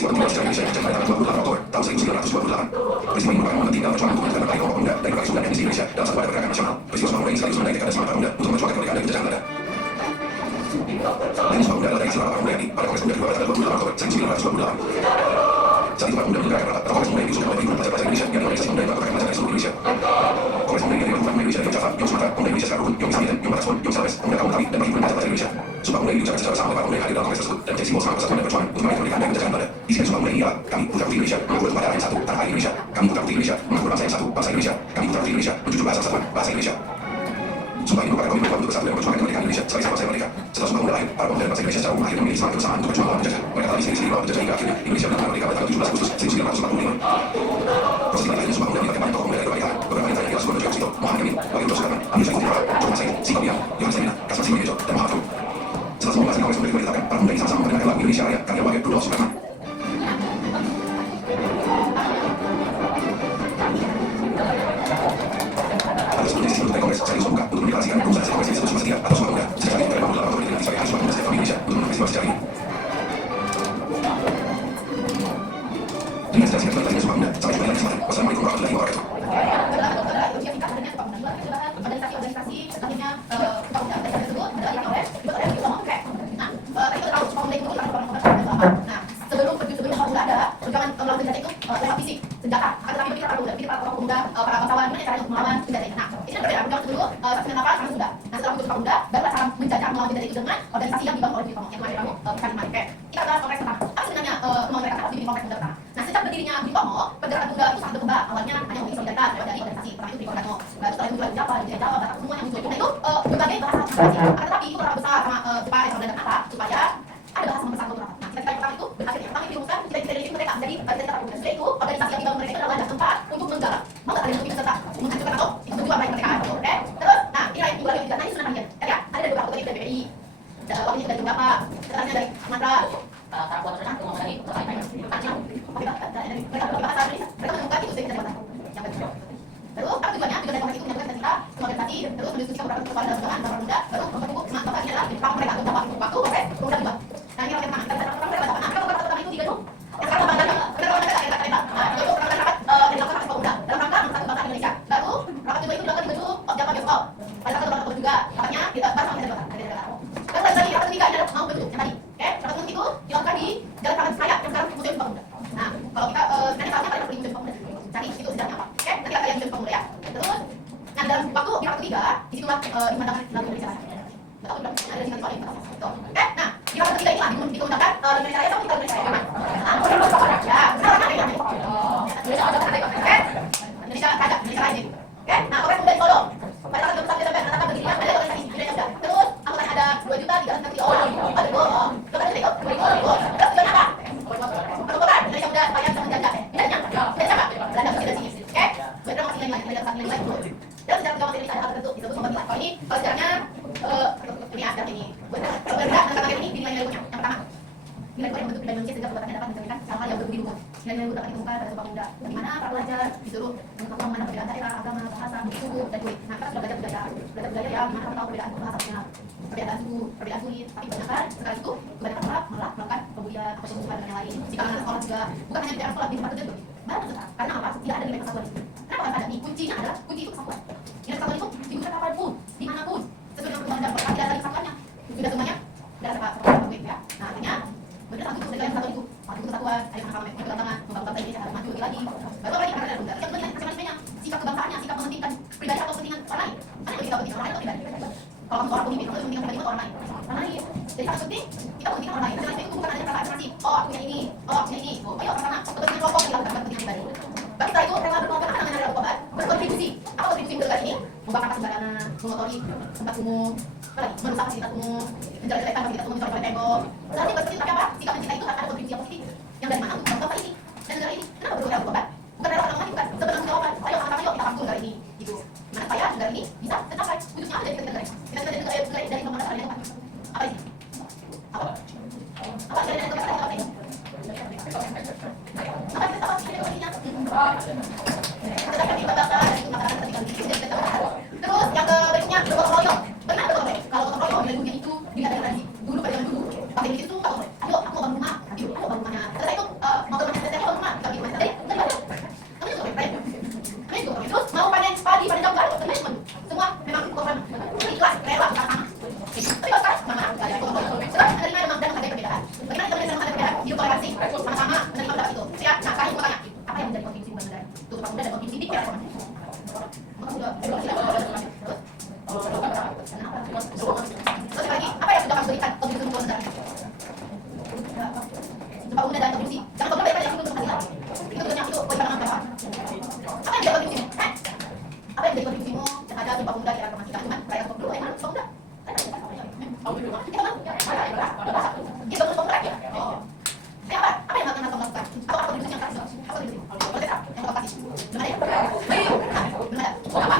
peristiwa pentingnya sejarah Indonesia terjadi pada tanggal 28 Oktober tahun 1928. Peristiwa ini merupakan momen penting dalam perjuangan untuk menegakkan kemerdekaan pemuda dari berbagai sumber etnis di Indonesia dalam satu wadah pergerakan nasional. Peristiwa Sumpah Pemuda ini sekaligus menandai dekade semangat pemuda untuk memperjuangkan kemerdekaan dari penjajahan Belanda. Dan Sumpah Pemuda adalah dari istilah para pemuda yakni pada Kongres Pemuda kedua pada tanggal 28 Oktober 1928. Saat itu para pemuda menyelenggarakan rapat pada Kongres Pemuda yang diusulkan oleh ribuan pelajar-pelajar Indonesia yang organisasi pemuda yang melakukan pelajaran di seluruh Indonesia. Kongres Pemuda ini dari pemuda Indonesia dari Yom Java, Yom Sumatera, pemuda Indonesia secara rukun, Yom Islam, Yom Barat, Yom Salawes, pemuda Kaum Betawi, dan perhimpunan pelajar-pelajar Indonesia. Sumpah Pemuda ini diucapkan secara bersama oleh para pemuda yang hadir dalam kongres tersebut dan menjadi simbol semangat persatuan dan perjuangan untuk meraih kemerdekaan dari penjajahan Belanda. Isi Sumpah Pemuda ini ialah kami putra putri Indonesia mengaku kepada yang satu tanah air Indonesia. Kami putra putri Indonesia mengaku bangsa yang satu bangsa Indonesia. Kami putra putri Indonesia menjunjung bahasa persatuan bahasa Indonesia. Sumpah ini merupakan komitmen untuk bersatu dan memperjuangkan kemerdekaan Indonesia sebagai bangsa yang merdeka. Setelah Sumpah Pemuda lahir, para pemuda dan bangsa Indonesia secara umum akhirnya memiliki semangat kebersamaan untuk berjuang melawan penjajah. Mereka telah disini melawan penjajah hingga akhirnya Indonesia benar-benar merdeka pada tanggal 17 Agustus 1945. Proses lahirnya Sumpah Pemuda melibatkan banyak tokoh pemuda dari berbagai kalangan. Beberapa di antaranya ialah Sukarno Joyo Sito, Muhammad Yamin, Baginda Soekarno, Amir Syahid Abdul Rahman, John Masehi, Siti Nodia, Yohanes Lemina, Kasman Sinulinga, dan Muhammad Rum. Setelah semua pembahasan kongres pemuda ditetapkan, para pemuda ini sama-sama mendengarkan lagu Indonesia Raya karya Baginda Rudolf Supratman. Sebelum sesi penutup kongres, saya diusulkan untuk mendeklarasikan perusahaan hasil kongres yang disebut Sumpah Setia atau Sumpah Pemuda. Sejak hari ini, pada 28 Oktober diganti sebagai Hari Sumpah Pemuda Setia Indonesia untuk memenuhi festival sejarah ini. Dengan sejarah singkat tentang Sumpah Pemuda, sampai jumpa di lain kesempatan. Wassalamualaikum warahmatullahi wabarakatuh. Organisasi selanjutnya Sumpah Pemuda tersebut adalah yang oleh Sumpah Pemuda. Nah, tadi kita tahu Sumpah Pemuda itu nah, sebelum Sumpah Pemuda ada perjuangan melawan penjajah itu lewat fisik senjata. Akan tetapi bagi para tokoh pemuda, para bangsawan, gimana caranya untuk melawan penjajah ini? Nah, ini kan berbeda. Perjuangan dulu saksi kapal sama sudah. Nah, setelah muncul Sumpah Pemuda, barulah cara menjajah melawan penjajah itu dengan organisasi yang dibangun oleh Bung Tomo yang kemarin kamu bukan Oke, kita adalah kongres pertama. Apa sebenarnya kemauan mereka harus dibikin kongres pemuda pertama? Nah, sejak berdirinya Bung Tomo, pergerakan pemuda itu sangat berkembang. Awalnya hanya memiliki solidaritas lewat dari organisasi. Pertama itu Bung Tomo. Lalu setelah itu mulai Jawa, Jawa, Batak, semua yang muncul. Nah, itu berbagai bahasa organisasi. Akan tetapi itu terlalu besar sama supaya solidaritas apa? Supaya ada bahasa mempersatukan rapat. Nah, kita yang pertama itu berakhir yang pertama itu dirumuskan kita dari mereka jadi kita pemuda. Setelah itu organisasi yang dibangun mereka itu adalah wadah tempat untuk menggarap. Mau nggak kalian lebih peserta menghancurkan atau berjuang meraih kemerdekaan? Oke. Terus, nah ini yang dua lagi juga. Nah ini sudah kalian. Ya, ada beberapa ketua dari BPI. Wakilnya dari beberapa. Setelahnya dari Sumatera. Para buat terus ngomong lagi. Mereka berbahasa Indonesia. Mereka menemukan itu sehingga dari yang betul. Terus apa tujuannya? Tujuan dari kongres itu menyambungkan kita organisasi terus mendiskusikan beberapa persoalan dalam perjuangan para pemuda baru memperkukuh semangat bapak ini adalah para mereka beberapa waktu kongres pemuda juga. Nah ini yang pertama kita pertama mereka baca. Nah kita beberapa pertama itu di gedung. Yang sekarang bangga nah itu rapat yang dilakukan pemuda dalam rangka mempersatukan bangsa Indonesia. Baru rapat kedua itu dilakukan di gedung Java Bioskop. Pada tanggal 2 Oktober juga rapatnya kita bahas sama negara. Terus lagi rapat ketiga adalah mau bentuk yang tadi. Oke, rapat bentuk itu dilakukan di Jalan Tangan Senayan yang sekarang museum Sumpah Pemuda. Nah kalau kita sebenarnya saatnya pada museum Sumpah Pemuda. Cari itu sejarahnya apa? Oke, nanti kita lihat museum Sumpah Pemuda ya. Terus nah dalam waktu di rapat ketiga disitulah dimandangkan lagu Indonesia Raya. Betul belum? Ada singkat soal ini. Oke, nah di rapat ketiga inilah diundangkan lagu Indonesia Raya sama kita Indonesia Raya. Nah, ya, benar kan ya? Indonesia ada Raya. Oke. Indonesia ada Indonesia Raya. Oke, nah kongres pemuda di Solo. Pada tanggal 21 Desember menetapkan berdirinya Badan Organisasi Indonesia Muda. Terus anggotanya ada 2.363 orang. Ada itu. Terus tujuannya apa? Pertukaran Indonesia Muda supaya bisa menjajah. Bedanya siapa? Belanda masih dari sini. Oke. Benar masih nilai lagi. Dan sejarah perjuangan Indonesia ada hal tertentu disebut Sumpah Nilai. Kalau ini kalau sejarahnya ini ada ini. Berbeda dengan kata ini nilai-nilai yang pertama. Nilai yang bentuk nilai manusia sehingga perbuatannya dapat mencerminkan hal-hal yang berbudi luhur. Nilai-nilai dapat ditemukan pada Sumpah Pemuda. Di mana para pelajar disuruh mengetahui mana perbedaan daerah, agama, bahasa, suku, dan kulit. Nah, kita sudah belajar budaya yang mana kita tahu perbedaan bahasa nasional, perbedaan suku, perbedaan kulit. Tapi kebanyakan sekarang itu kebanyakan orang malah melakukan pembulian atau pemusuhan dan yang lain. Di kalangan sekolah juga bukan hanya di daerah sekolah di tempat kerja juga. Banyak peserta. Karena apa? Tidak ada nilai persatuan itu. Kenapa ada? Kuncinya adalah kunci itu kesatuan. Nilai persatuan itu dibutuhkan kapanpun, dimanapun, sesuai dengan perkembangan dan tidak ada kesatuannya. Sudah semuanya dari sepak ya. Nah artinya benar aku tuh dengan satu itu kesatuan, ayo sama-sama berpegang tangan, membangun bangsa Indonesia harus maju lagi. Baru lagi karena ada pemuda. Yang penting macam-macamnya sikap kebangsaannya, sikap mementingkan pribadi atau kepentingan orang lain. Karena kita pentingkan orang lain atau pribadi. Kalau kamu orang pemimpin, kamu mementingkan pribadi atau orang lain. Orang lain. Jadi sangat penting kita mementingkan orang lain. Karena itu bukan hanya kata afirmasi. Oh aku punya ini, oh aku punya ini. Oh ayo sama-sama. Kepentingan kelompok yang bukan kepentingan pribadi. Baru setelah itu rela berkelompok apa namanya rela berkelompok? Berkontribusi. Apa kontribusi mendekat ini? Membakar sembarangan, mengotori tempat umum, apa lagi? Merusak fasilitas umum, menjelek-jelekan fasilitas umum, mencoret tembok. Seharusnya berarti tapi apa? Sikap mencintai itu harus ada kontribusi yang positif. Yang dari mana? Untuk bangsa ini dan negara ini. Kenapa perlu rela berkorban? Bukan rela berkorban, bukan. Sebenarnya jawaban. Ayo sama-sama yuk kita bangun negara ini. Gitu. Mana supaya negara ini bisa tercapai. Wujudnya ada di negara. Kita jadi negara dari pembangunan yang tepat. Apa ini? Apa? Apa dari negara apa ini? Apa kita tahu ini kondisinya? Tetapi kita bakal itu makanan ketika terus yang berikutnya gotong royong. Benar gotong royong. Kalau gotong royong nilai itu dilihat dari dulu pada zaman dulu. Pakai itu gotong royong. Ayo aku bangun rumah. Ayo aku bangun rumahnya. Setelah itu Itu bagus komplek ya. Oh. Apa? Apa yang akan lakukan? Apa kontribusi yang kasih? Apa kontribusi? Boleh tak? Yang kau kasih. Benar ya? Ayo. Benar. Oh, apa?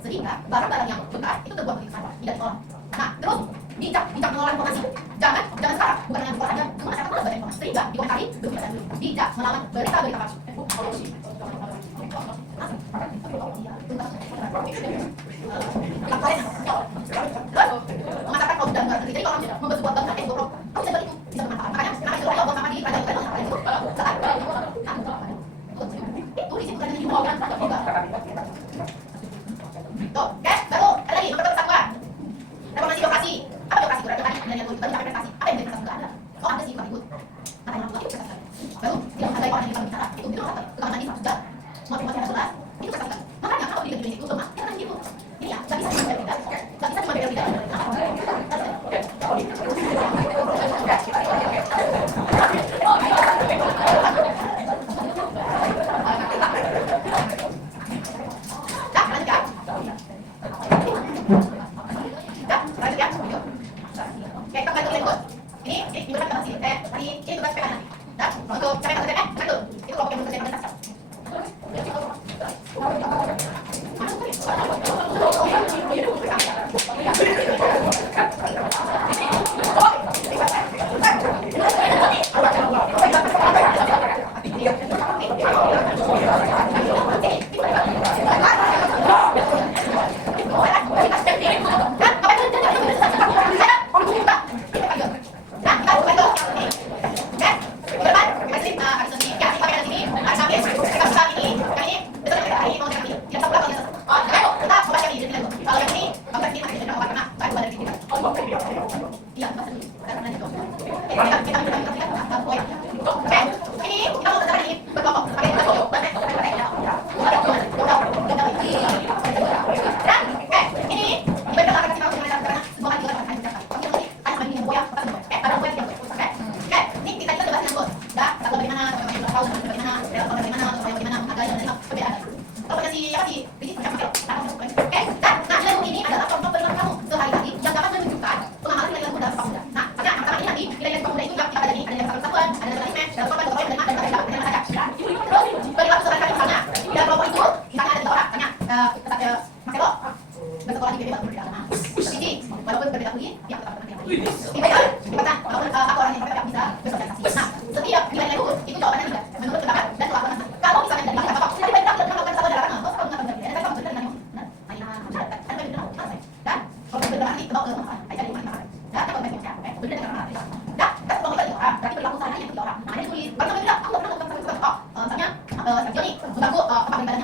Sehingga barang-barang yang bekas itu terbuang begitu saja, tidak diolah. Nah, terus bijak mengelola informasi. Jangan sekarang, bukan dengan sekolah saja, semua masyarakat harus baca informasi. Sehingga dikomentari, berita dulu. Bijak melawan berita-berita palsu. Mengatakan kalau sudah nggak jadi kalau membuat sebuah bank itu kamu bisa beli itu bisa bermanfaat. Makanya kenapa itu kalau sama di kerajaan itu itu disebutkan dengan himauan juga. Tuh, oke, baru ada lagi nomor kedua. Reformasi birokrasi. Apa birokrasi? Berarti tadi yang itu tadi prestasi. Apa yang birokrasi enggak ada? Oh, ada sih ikut. Kata yang lain prestasi. Baru tidak ada orang yang bisa bicara. Itu kata keamanan ini sudah motivasi yang jelas. Itu prestasi. Makanya kalau di Indonesia itu lemah, karena gitu. Ini ya, enggak bisa cuma beda. Enggak bisa cuma beda.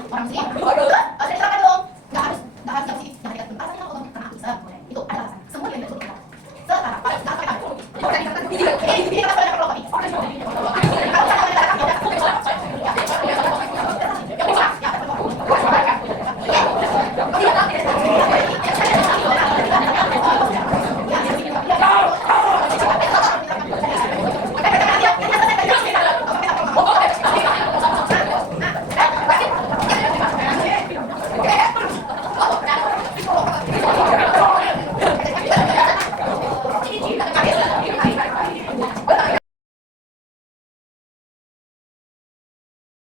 Orang muslim, saya serahkan dong. Nggak harus nggak sih, jangan dikasih. Asal kamu kena bisa. Baru